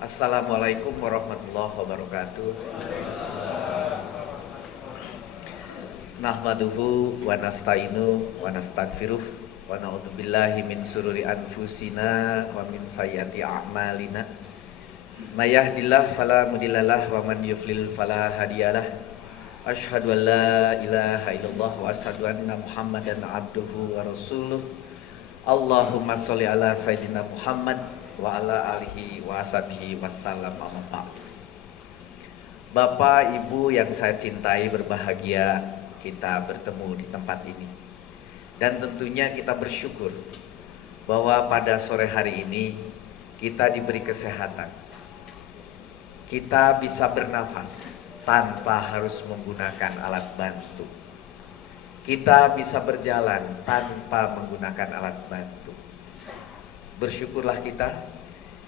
Assalamualaikum warahmatullahi wabarakatuh. Nahmaduhu wa nasta'inu wa nastaghfiruh wa na'udzubillahi min sururi anfusina wa min sayyiati a'malina. May yahdihillahu fala mudhillalah wa man yudlil fala hadiyalah. Asyhadu an la ilaha illallah wa asyhadu anna Muhammadan abduhu wa rasuluh. Allahumma sholli ala sayyidina Muhammad wa ala alihi wa ashabihi wassalam. Bapak Ibu yang saya cintai, berbahagia kita bertemu di tempat ini. Dan tentunya kita bersyukur bahwa pada sore hari ini kita diberi kesehatan. Kita bisa bernafas tanpa harus menggunakan alat bantu. Kita bisa berjalan tanpa menggunakan alat bantu. Bersyukurlah kita,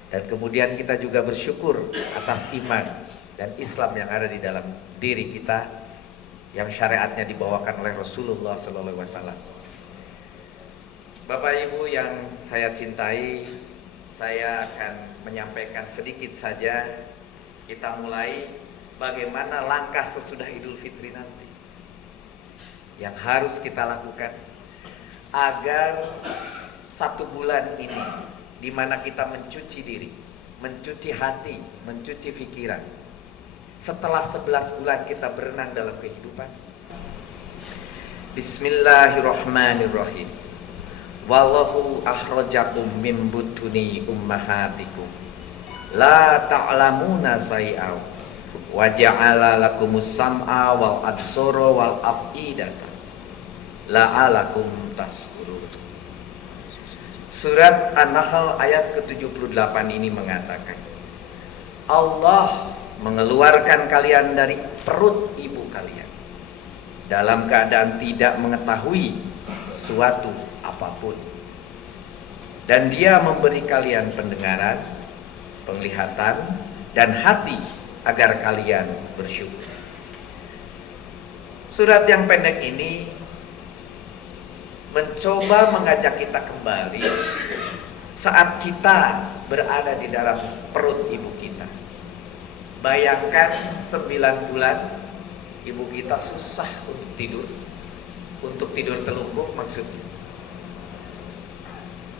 dan kemudian kita juga bersyukur atas iman dan Islam yang ada di dalam diri kita, yang syariatnya dibawakan oleh Rasulullah SAW. Bapak Ibu yang saya cintai, saya akan menyampaikan sedikit saja. Kita mulai bagaimana langkah sesudah Idul Fitri nanti yang harus kita lakukan agar 1 bulan ini di mana kita mencuci diri, mencuci hati, mencuci pikiran. Setelah 11 bulan kita berenang dalam kehidupan. Bismillahirrahmanirrahim. Wallahu akhrajakum min butuni ummahatikum la ta'lamuna say'a wa ja'ala lakumus sam'a wal absara wal af'idata la'alakum tashkurun. Surat An-Nahl ayat ke-78 ini mengatakan, Allah mengeluarkan kalian dari perut ibu kalian dalam keadaan tidak mengetahui suatu apapun, dan Dia memberi kalian pendengaran, penglihatan, dan hati agar kalian bersyukur. Surat yang pendek ini mencoba mengajak kita kembali saat kita berada di dalam perut ibu kita. Bayangkan 9 bulan ibu kita susah untuk tidur telungkup maksudnya.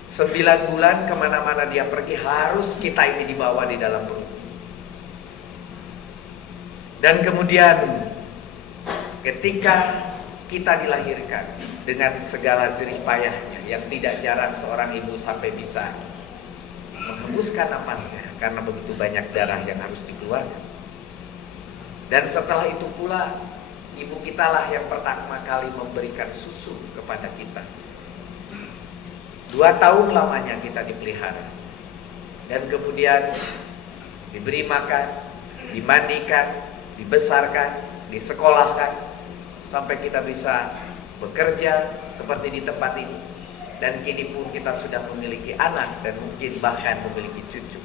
9 bulan kemana-mana dia pergi harus kita ini dibawa di dalam perut. Dan kemudian ketika kita dilahirkan dengan segala jerih payahnya, yang tidak jarang seorang ibu sampai bisa menghembuskan napasnya karena begitu banyak darah yang harus dikeluarkan. Dan setelah itu pula ibu kita lah yang pertama kali memberikan susu kepada kita. 2 tahun lamanya kita dipelihara, dan kemudian diberi makan, dimandikan, dibesarkan, disekolahkan, sampai kita bisa bekerja seperti di tempat ini. Dan kini pun kita sudah memiliki anak dan mungkin bahkan memiliki cucu.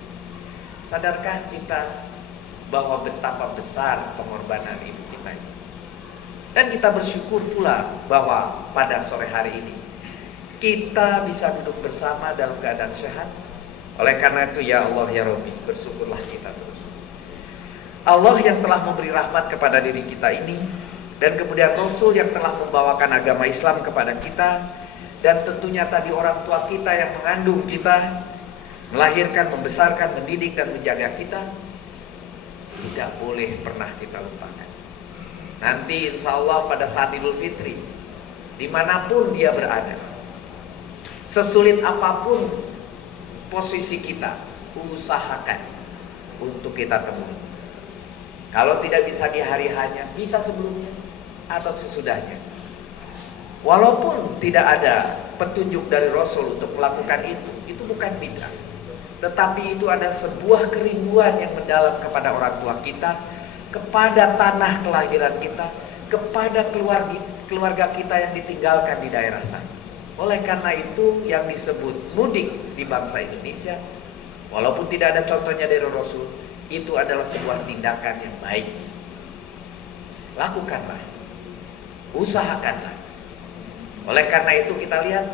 Sadarkah kita bahwa betapa besar pengorbanan ibu kita ini? Dan kita bersyukur pula bahwa pada sore hari ini kita bisa duduk bersama dalam keadaan sehat. Oleh karena itu, ya Allah ya Rabbi, bersyukurlah kita terus. Allah yang telah memberi rahmat kepada diri kita ini, dan kemudian Rasul yang telah membawakan agama Islam kepada kita, dan tentunya tadi orang tua kita yang mengandung kita, melahirkan, membesarkan, mendidik, dan menjaga kita, tidak boleh pernah kita lupakan. Nanti insya Allah pada saat Idul Fitri, dimanapun dia berada, sesulit apapun posisi kita, usahakan untuk kita temui. Kalau tidak bisa di hari hanya, bisa sebelumnya atau sesudahnya. Walaupun tidak ada petunjuk dari Rasul untuk melakukan itu bukan bid'ah. Tetapi itu ada sebuah kerinduan yang mendalam kepada orang tua kita, kepada tanah kelahiran kita, kepada keluarga kita yang ditinggalkan di daerah sana. Oleh karena itu yang disebut mudik di bangsa Indonesia, walaupun tidak ada contohnya dari Rasul, itu adalah sebuah tindakan yang baik. Lakukanlah, usahakanlah. Oleh karena itu kita lihat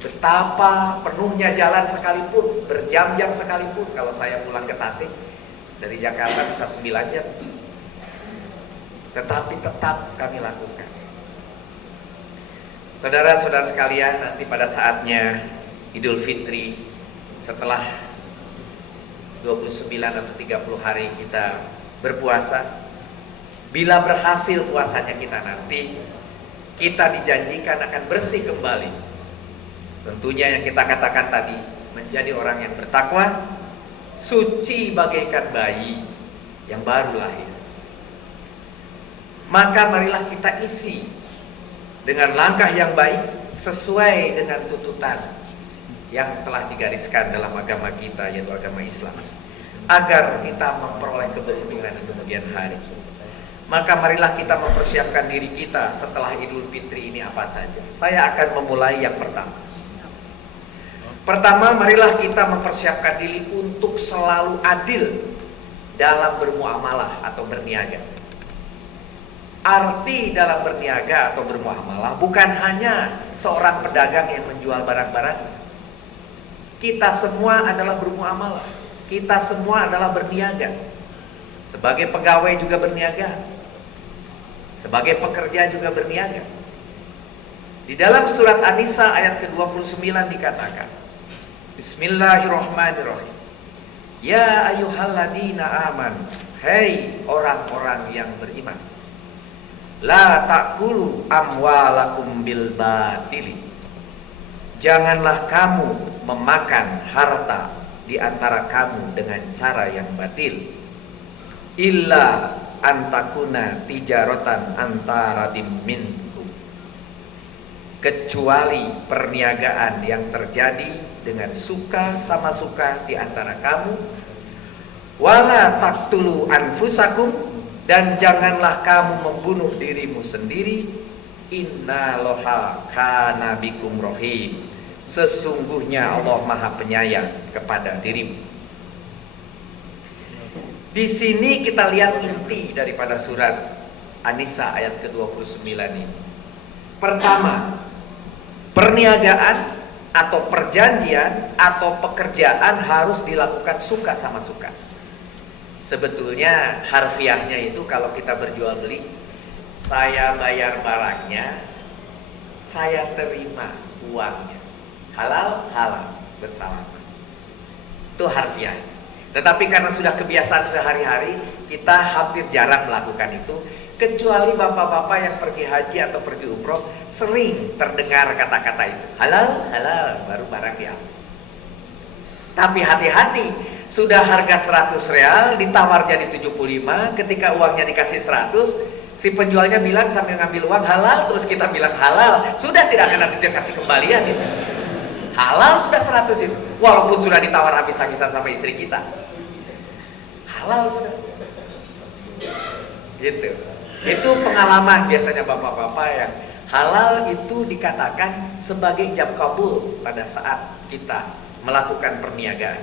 Betapa penuhnya jalan sekalipun, berjam-jam sekalipun. Kalau saya pulang ke Tasik dari Jakarta bisa 9 jam. Tetapi tetap kami lakukan. Saudara-saudara sekalian, nanti pada saatnya Idul Fitri, setelah 29 atau 30 hari kita berpuasa, bila berhasil puasanya kita nanti, kita dijanjikan akan bersih kembali. Tentunya yang kita katakan tadi, menjadi orang yang bertakwa, suci bagaikan bayi yang baru lahir. Maka marilah kita isi dengan langkah yang baik sesuai dengan tuntutan yang telah digariskan dalam agama kita, yaitu agama Islam, agar kita memperoleh keberuntungan di kemudian hari. Maka marilah kita mempersiapkan diri kita setelah Idul Fitri ini apa saja. Saya akan memulai yang pertama. Pertama, marilah kita mempersiapkan diri untuk selalu adil dalam bermuamalah atau berniaga. Arti dalam berniaga atau bermuamalah bukan hanya seorang pedagang yang menjual barang-barang. Kita semua adalah bermuamalah. Kita semua adalah berniaga. Sebagai pegawai juga berniaga. Sebagai pekerja juga berniaga. Di dalam surat An-Nisa ayat ke-29 dikatakan, Bismillahirrahmanirrahim. Ya ayyuhalladzina amanu, hei orang-orang yang beriman, la ta'kulu amwalakum bil batili. Janganlah kamu memakan harta di antara kamu dengan cara yang batil. Illa antakuna tijaratan antara minkum. Kecuali perniagaan yang terjadi dengan suka sama suka di antara kamu. Wala taqtulu anfusakum, dan janganlah kamu membunuh dirimu sendiri. Innallaha kana bikum rahim. Sesungguhnya Allah Maha Penyayang kepada dirimu. Di sini kita lihat inti daripada surat An-Nisa ayat ke-29 ini. Pertama, perniagaan atau perjanjian atau pekerjaan harus dilakukan suka sama suka. Sebetulnya harfiahnya itu kalau kita berjual beli, saya bayar barangnya, saya terima uangnya. Halal, halal, bersama. Itu harfiah. Tetapi karena sudah kebiasaan sehari-hari, kita hampir jarang melakukan itu. Kecuali bapak-bapak yang pergi haji atau pergi umroh, sering terdengar kata-kata itu. Halal, halal, baru barang diambil. Tapi hati-hati, sudah harga 100 real ditawar jadi 75, ketika uangnya dikasih 100, si penjualnya bilang sambil ngambil uang halal, terus kita bilang halal, sudah tidak akan dikasih kembalian itu. Halal sudah 100 itu, walaupun sudah ditawar habis-habisan sama istri kita. Halal sudah. Gitu. Itu pengalaman biasanya bapak-bapak yang halal itu dikatakan sebagai ijab kabul pada saat kita melakukan perniagaan.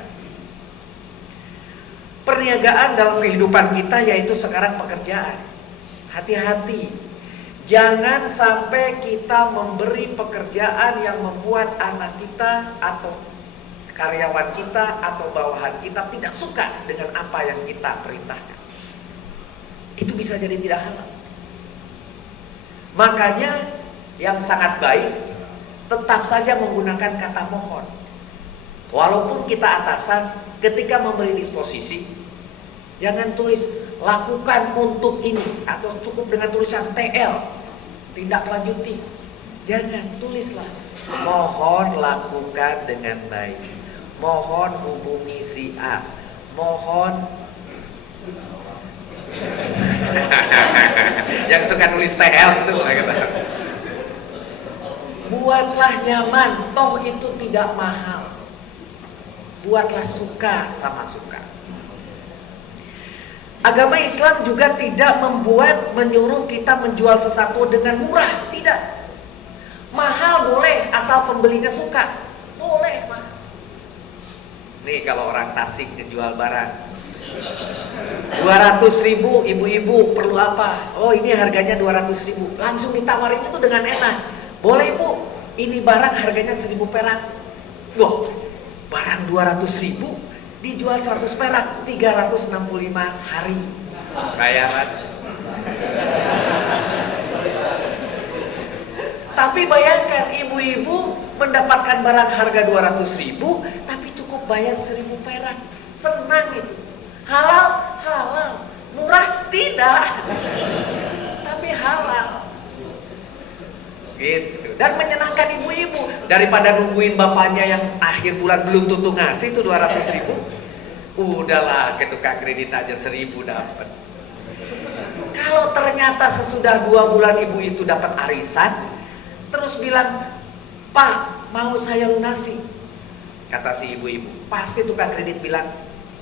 Perniagaan dalam kehidupan kita yaitu sekarang pekerjaan. Hati-hati. Jangan sampai kita memberi pekerjaan yang membuat anak kita atau karyawan kita atau bawahan kita tidak suka dengan apa yang kita perintahkan. Itu bisa jadi tidak halal. Makanya yang sangat baik tetap saja menggunakan kata mohon. Walaupun kita atasan, ketika memberi disposisi, jangan tulis lakukan untuk ini atau cukup dengan tulisan TL, tindak lanjuti. Jangan, tulislah mohon lakukan dengan baik, mohon hubungi si A, mohon yang suka nulis TL itu buatlah nyaman, toh itu tidak mahal. Buatlah suka sama suka. Agama Islam juga tidak menyuruh kita menjual sesuatu dengan murah, tidak. Mahal boleh asal pembelinya suka, boleh mahal. Nih kalau orang Tasik ngejual barang 200.000, ibu-ibu perlu apa? Oh ini harganya 200.000, langsung ditawarin itu dengan enak. Boleh bu, ini barang harganya 1.000 perak. Wah, barang 200.000 dijual 100 perak, 365 hari. Bayaran. Tapi bayangkan ibu-ibu mendapatkan barang harga 200.000 tapi cukup bayar 1.000 perak. Senang itu. Halal, halal. Murah tidak. Tapi halal. Gitu. Dan menyenangkan ibu-ibu daripada nungguin bapaknya yang akhir bulan belum tentu ngasih itu 200.000. Udahlah ke tukang kredit aja 1.000 dapat. Kalau ternyata sesudah 2 bulan ibu itu dapat arisan, terus bilang, "Pak, mau saya lunasi." Kata si ibu-ibu, pasti tukang kredit bilang,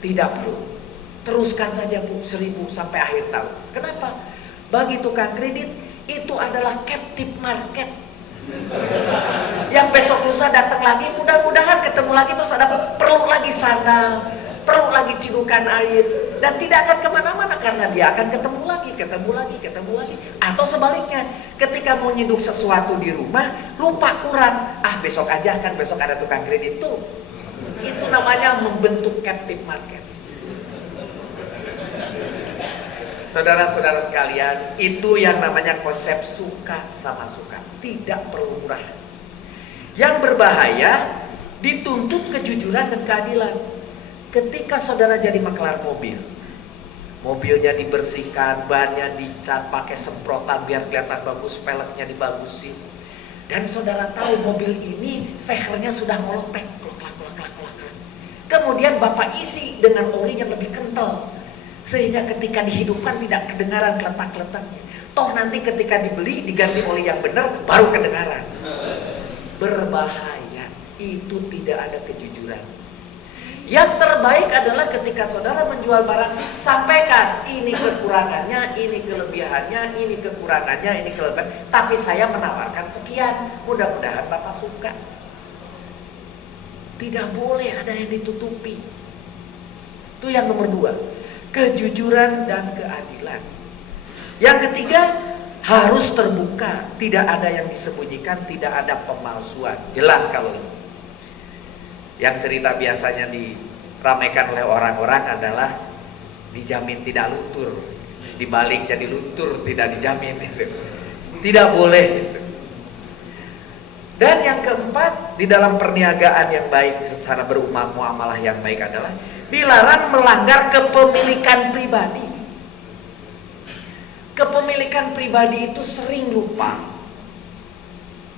"Tidak perlu, teruskan saja Bu, 1.000 sampai akhir tahun." Kenapa? Bagi tukang kredit itu adalah captive market. Yang besok lusa datang lagi, mudah-mudahan ketemu lagi, terus ada perlu lagi sandal, perlu lagi cidukan air, dan tidak akan kemana-mana karena dia akan ketemu lagi. Atau sebaliknya, ketika mau nyiduk sesuatu di rumah, lupa kurang, besok aja kan besok ada tukang kredit tuh. Itu namanya membentuk captive market. Saudara-saudara sekalian, itu yang namanya konsep suka sama suka, tidak perlu murah. Yang berbahaya, dituntut kejujuran dan keadilan. Ketika saudara jadi makelar mobil, mobilnya dibersihkan, bannya dicat pakai semprotan biar kelihatan bagus, peleknya dibagusin, dan saudara tahu mobil ini sehernya sudah ngolotek, kemudian bapak isi dengan oli yang lebih kental, sehingga ketika dihidupkan tidak kedengaran keletak-keletaknya. Toh nanti ketika dibeli diganti oli yang benar baru kedengaran. Berbahaya, itu tidak ada kejujuran. Yang terbaik adalah ketika saudara menjual barang, sampaikan ini kekurangannya, ini kelebihannya, ini kekurangannya, ini kelebihan, tapi saya menawarkan sekian, mudah-mudahan Bapak suka. Tidak boleh ada yang ditutupi. Itu yang nomor 2. Kejujuran dan keadilan. Yang ketiga, harus terbuka, tidak ada yang disembunyikan, tidak ada pemalsuan. Jelas kalau ini. Yang cerita biasanya diramaikan oleh orang-orang adalah dijamin tidak luntur, dibalik jadi luntur, tidak dijamin. Tidak boleh gitu. Dan yang keempat, di dalam perniagaan yang baik secara muamalah yang baik adalah dilarang melanggar kepemilikan pribadi. Kepemilikan pribadi itu sering lupa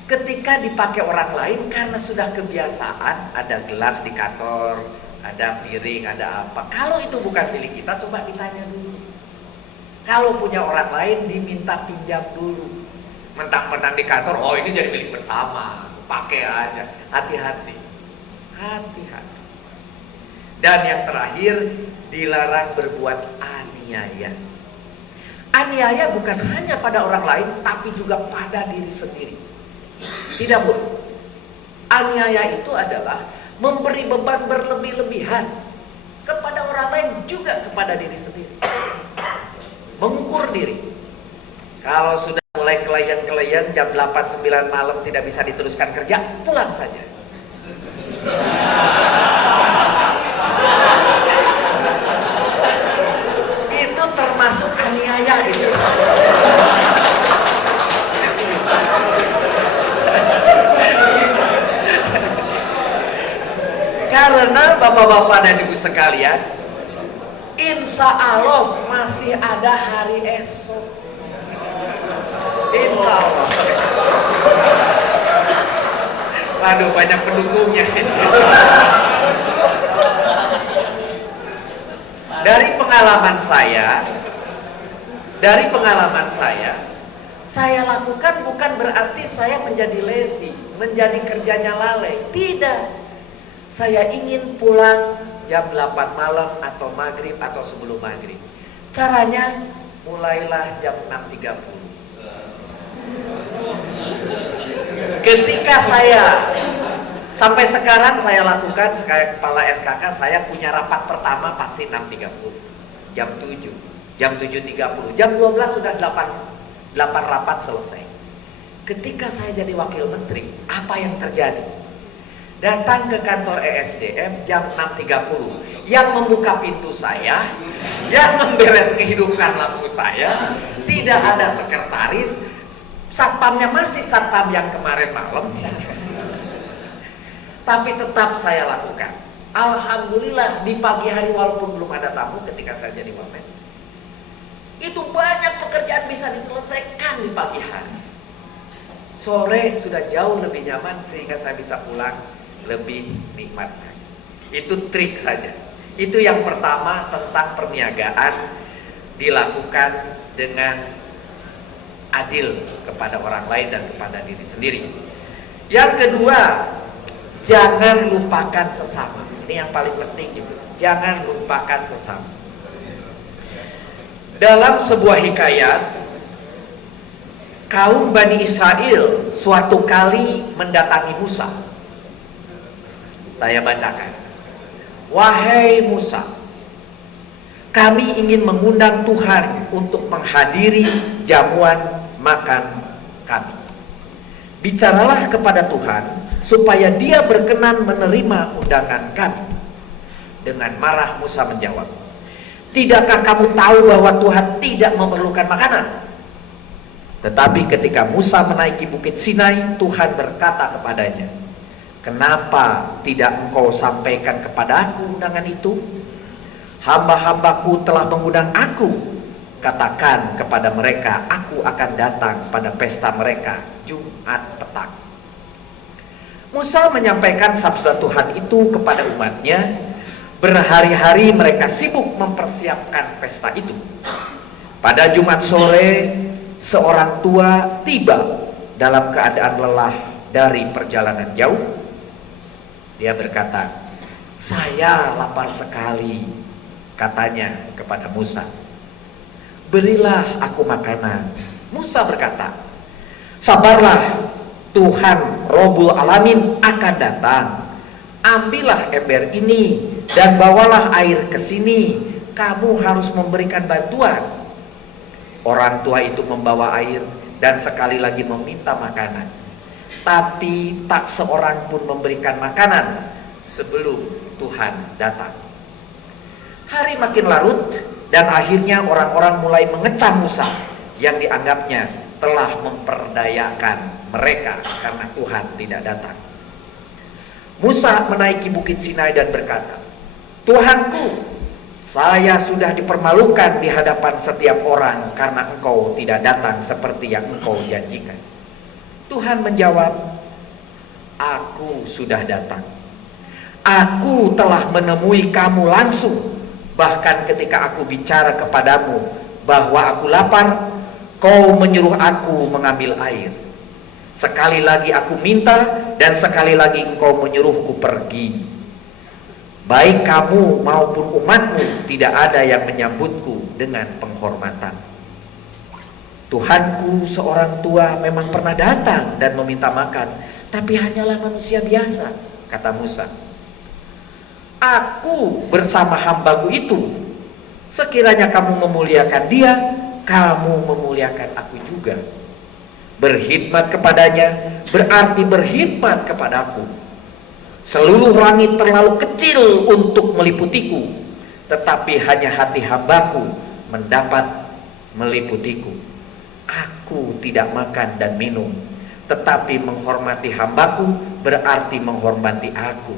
ketika dipakai orang lain karena sudah kebiasaan. Ada gelas di kantor, ada piring, ada apa. Kalau itu bukan milik kita, coba ditanya dulu. Kalau punya orang lain diminta pinjam dulu. Mentang-mentang di kantor, oh ini jadi milik bersama, pakai aja. Hati-hati. Hati-hati. Dan yang terakhir, dilarang berbuat aniaya. Aniaya bukan hanya pada orang lain, tapi juga pada diri sendiri. Tidak boleh. Aniaya itu adalah memberi beban berlebih-lebihan kepada orang lain, juga kepada diri sendiri. Mengukur diri. Kalau sudah mulai kelayan-kelayan, jam 8-9 malam tidak bisa diteruskan kerja, pulang saja. Termasuk aniaya itu. Karena bapak-bapak dan ibu sekalian, insya Allah masih ada hari esok. Insya Allah. Waduh, banyak pendukungnya. Dari pengalaman saya lakukan bukan berarti saya menjadi lazy, menjadi kerjanya lalai. Tidak. Saya ingin pulang jam 8 malam atau maghrib atau sebelum maghrib. Caranya, mulailah jam 6.30. Ketika saya sampai sekarang saya lakukan, sebagai kepala SKK, saya punya rapat pertama pasti 6.30, jam 7, jam 7.30, jam 12 sudah 8 rapat selesai. Ketika saya jadi wakil menteri, apa yang terjadi? Datang ke kantor ESDM jam 6.30. Yang membuka pintu saya, yang memberes menghidupkan lampu saya, tidak ada sekretaris. Satpamnya masih satpam yang kemarin malam. Tapi tetap saya lakukan. Alhamdulillah di pagi hari walaupun belum ada tamu ketika saya jadi wamen, itu banyak pekerjaan bisa diselesaikan di pagi hari. Sore sudah jauh lebih nyaman sehingga saya bisa pulang lebih nikmat. Itu trik saja. Itu yang pertama tentang perniagaan dilakukan dengan adil kepada orang lain dan kepada diri sendiri. Yang kedua, jangan lupakan sesama. Ini yang paling penting juga. Jangan lupakan sesama. Dalam sebuah hikayat, kaum Bani Israel suatu kali mendatangi Musa. Saya bacakan. Wahai Musa, kami ingin mengundang Tuhan untuk menghadiri jamuan makan kami. Bicaralah kepada Tuhan supaya Dia berkenan menerima undangan kami. Dengan marah Musa menjawab, tidakkah kamu tahu bahwa Tuhan tidak memerlukan makanan? Tetapi ketika Musa menaiki bukit Sinai, Tuhan berkata kepadanya, kenapa tidak engkau sampaikan kepadaku undangan itu? Hamba-hambaku telah mengundang aku. Katakan kepada mereka, aku akan datang pada pesta mereka Jumat petang. Musa menyampaikan sabda Tuhan itu kepada umatnya. Berhari-hari mereka sibuk mempersiapkan pesta itu. Pada Jumat sore, seorang tua tiba dalam keadaan lelah dari perjalanan jauh. Dia berkata, saya lapar sekali, katanya kepada Musa. Berilah aku makanan. Musa berkata, sabarlah, Tuhan Rabbul Alamin akan datang. Ambillah ember ini dan bawalah air ke sini. Kamu harus memberikan bantuan. Orang tua itu membawa air dan sekali lagi meminta makanan. Tapi tak seorang pun memberikan makanan sebelum Tuhan datang. Hari makin larut dan akhirnya orang-orang mulai mengecam Musa yang dianggapnya telah memperdayakan mereka karena Tuhan tidak datang. Musa menaiki bukit Sinai dan berkata, Tuhanku, saya sudah dipermalukan di hadapan setiap orang karena engkau tidak datang seperti yang engkau janjikan. Tuhan menjawab, aku sudah datang. Aku telah menemui kamu langsung. Bahkan ketika aku bicara kepadamu bahwa aku lapar, kau menyuruh aku mengambil air. Sekali lagi aku minta dan sekali lagi engkau menyuruhku pergi. Baik kamu maupun umatmu tidak ada yang menyambutku dengan penghormatan. Tuhanku seorang tua memang pernah datang dan meminta makan, tapi hanyalah manusia biasa, kata Musa. Aku bersama hambaku itu. Sekiranya kamu memuliakan dia, kamu memuliakan aku juga. Berkhidmat kepadanya berarti berkhidmat kepadaku. Seluruh langit terlalu kecil untuk meliputiku, tetapi hanya hati hambaku mendapat meliputiku. Aku tidak makan dan minum, tetapi menghormati hambaku berarti menghormati aku.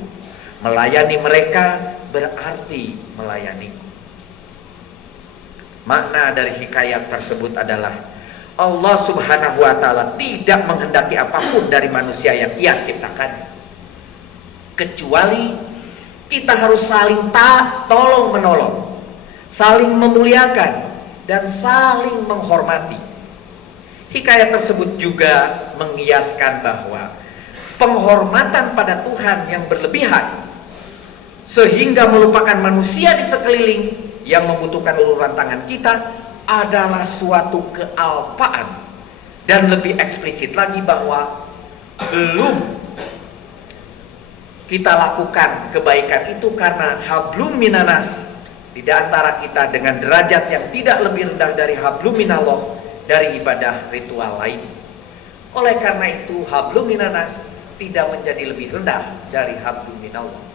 Melayani mereka berarti melayaniku. Makna dari hikayat tersebut adalah Allah Subhanahu wa ta'ala tidak menghendaki apapun dari manusia yang Ia ciptakan, kecuali kita harus saling tolong menolong, saling memuliakan, dan saling menghormati. Hikayat tersebut juga mengiaskan bahwa penghormatan pada Tuhan yang berlebihan sehingga melupakan manusia di sekeliling yang membutuhkan uluran tangan kita adalah suatu kealpaan. Dan lebih eksplisit lagi bahwa belum kita lakukan kebaikan itu karena hablum minanas, di antara kita dengan derajat yang tidak lebih rendah dari hablum minallah, dari ibadah ritual lain. Oleh karena itu hablum minanas tidak menjadi lebih rendah dari hablum minallah.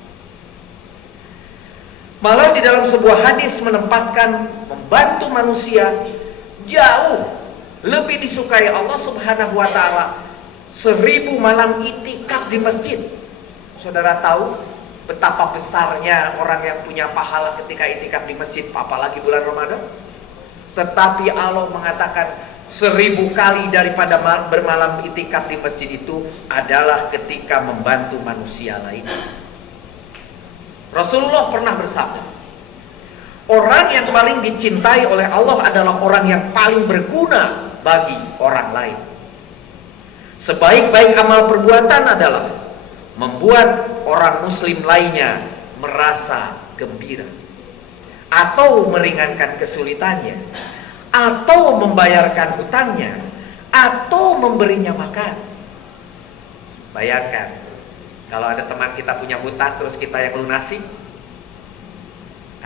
Malah di dalam sebuah hadis menempatkan membantu manusia jauh lebih disukai Allah Subhanahu wa taala 1000 malam itikaf di masjid. Saudara tahu betapa besarnya orang yang punya pahala ketika itikaf di masjid, apalagi bulan Ramadan. Tetapi Allah mengatakan 1000 kali daripada bermalam itikaf di masjid itu adalah ketika membantu manusia lain. Rasulullah pernah bersabda, orang yang paling dicintai oleh Allah adalah orang yang paling berguna bagi orang lain. Sebaik-baik amal perbuatan adalah membuat orang muslim lainnya merasa gembira, atau meringankan kesulitannya, atau membayarkan hutangnya, atau memberinya makan. Bayangkan kalau ada teman kita punya hutang terus kita yang lunasi,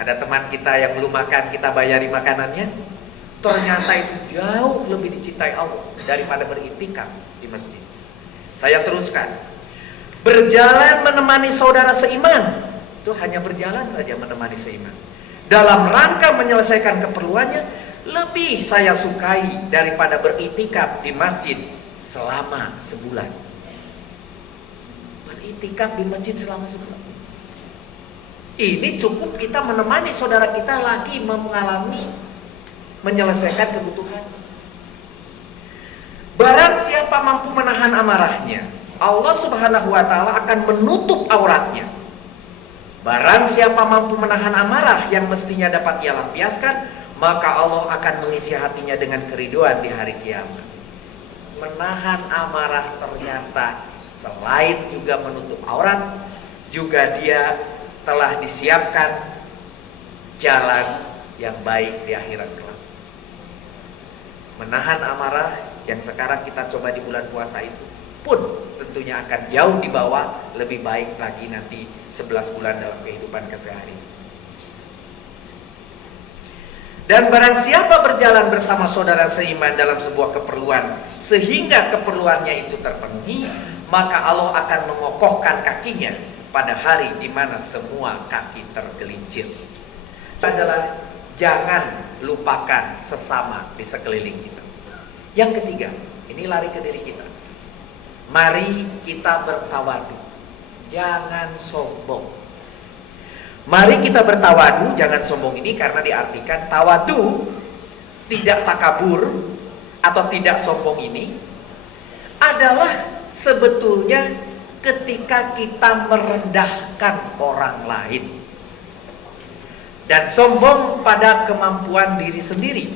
ada teman kita yang belum makan kita bayari makanannya, ternyata itu jauh lebih dicintai Allah daripada beriktikaf di masjid. Saya teruskan, berjalan menemani saudara seiman, itu hanya berjalan saja menemani seiman, dalam rangka menyelesaikan keperluannya, lebih saya sukai daripada beriktikaf di masjid selama sebulan. Beriktikaf di masjid selama sebulan, ini cukup kita menemani saudara kita lagi mengalami menyelesaikan kebutuhan. Barang siapa mampu menahan amarahnya, Allah Subhanahu wa taala akan menutup auratnya. Barang siapa mampu menahan amarah yang mestinya dapat ia lampiaskan, maka Allah akan mengisi hatinya dengan keriduan di hari kiamat. Menahan amarah ternyata selain juga menutup aurat, juga dia telah disiapkan jalan yang baik di akhirat kelak. Menahan amarah yang sekarang kita coba di bulan puasa itu pun tentunya akan jauh di bawah, lebih baik lagi nanti 11 bulan dalam kehidupan keseharian. Dan barang siapa berjalan bersama saudara seiman dalam sebuah keperluan sehingga keperluannya itu terpenuhi, maka Allah akan mengokohkan kakinya pada hari di mana semua kaki tergelincir. Adalah jangan lupakan sesama di sekeliling kita. Yang ketiga, ini lari ke diri kita. Mari kita bertawadu, jangan sombong. Mari kita bertawadu, jangan sombong ini karena diartikan tawadu, tidak takabur atau tidak sombong ini adalah sebetulnya ketika kita merendahkan orang lain dan sombong pada kemampuan diri sendiri.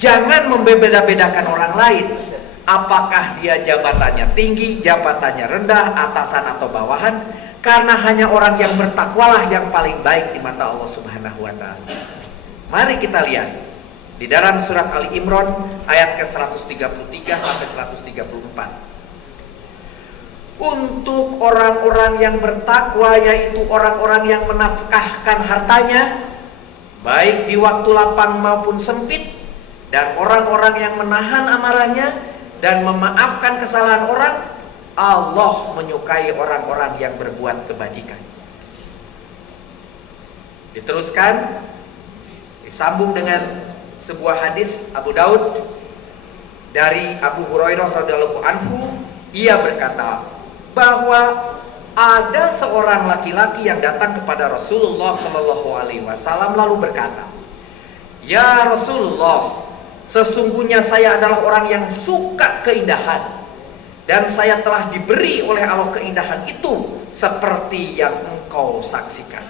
Jangan membeda-bedakan orang lain, apakah dia jabatannya tinggi, jabatannya rendah, atasan atau bawahan, karena hanya orang yang bertakwalah yang paling baik di mata Allah Subhanahu wa taala. Mari kita lihat di dalam surat Ali Imran ayat ke-133 sampai 134. Untuk orang-orang yang bertakwa, yaitu orang-orang yang menafkahkan hartanya baik di waktu lapang maupun sempit, dan orang-orang yang menahan amarahnya dan memaafkan kesalahan orang, Allah menyukai orang-orang yang berbuat kebajikan. Diteruskan, disambung dengan sebuah hadis Abu Daud dari Abu Hurairah radhiyallahu anhu. Ia berkata bahwa ada seorang laki-laki yang datang kepada Rasulullah Shallallahu Alaihi Wasallam lalu berkata, "Ya Rasulullah, sesungguhnya saya adalah orang yang suka keindahan, dan saya telah diberi oleh Allah keindahan itu seperti yang engkau saksikan.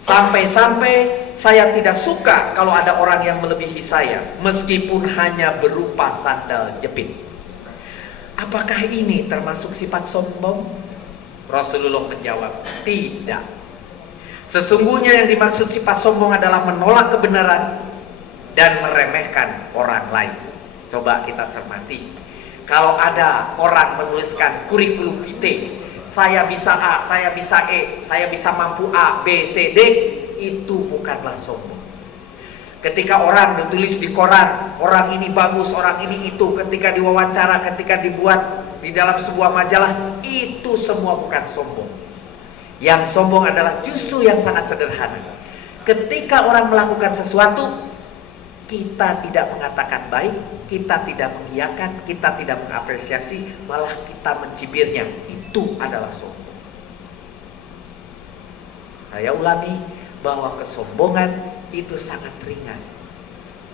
Sampai-sampai saya tidak suka kalau ada orang yang melebihi saya, meskipun hanya berupa sandal jepit. Apakah ini termasuk sifat sombong?" Rasulullah menjawab, "Tidak. Sesungguhnya yang dimaksud sifat sombong adalah menolak kebenaran dan meremehkan orang lain." Coba kita cermati. Kalau ada orang menuliskan kurikulum vitae, saya bisa A, saya bisa E, saya bisa mampu A, B, C, D, itu bukanlah sombong. Ketika orang ditulis di koran, orang ini bagus, orang ini itu, ketika diwawancara, ketika dibuat di dalam sebuah majalah, itu semua bukan sombong. Yang sombong adalah justru yang sangat sederhana. Ketika orang melakukan sesuatu, kita tidak mengatakan baik, kita tidak mengiyakan, kita tidak mengapresiasi, malah kita mencibirnya. Itu adalah sombong. Saya ulangi bahwa kesombongan itu sangat ringan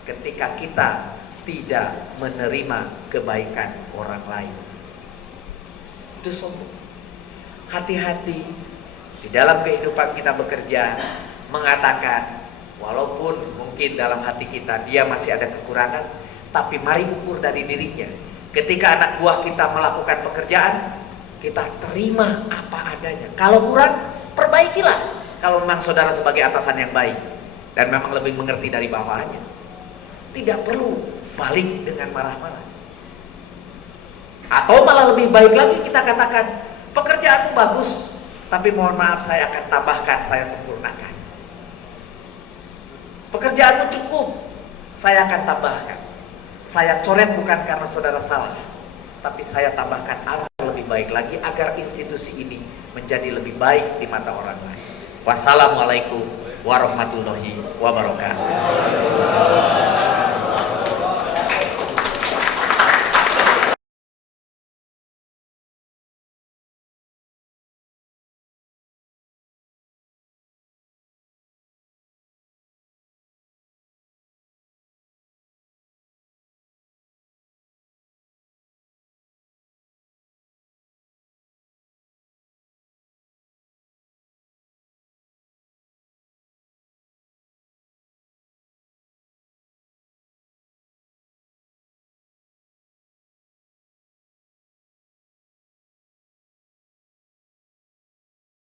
ketika kita tidak menerima kebaikan orang lain. Itu sombong. Hati-hati di dalam kehidupan kita bekerja mengatakan, walaupun mungkin dalam hati kita dia masih ada kekurangan, tapi mari ukur dari dirinya. Ketika anak buah kita melakukan pekerjaan, kita terima apa adanya. Kalau kurang, perbaikilah. Kalau memang saudara sebagai atasan yang baik dan memang lebih mengerti dari bawahannya, tidak perlu balik dengan marah-marah. Atau malah lebih baik lagi kita katakan, pekerjaanmu bagus, tapi mohon maaf saya akan tambahkan, saya sempurnakan. Pekerjaanmu cukup, saya akan tambahkan. Saya coret bukan karena saudara salah, tapi saya tambahkan agar lebih baik lagi, agar institusi ini menjadi lebih baik di mata orang lain. Wassalamualaikum warahmatullahi wabarakatuh.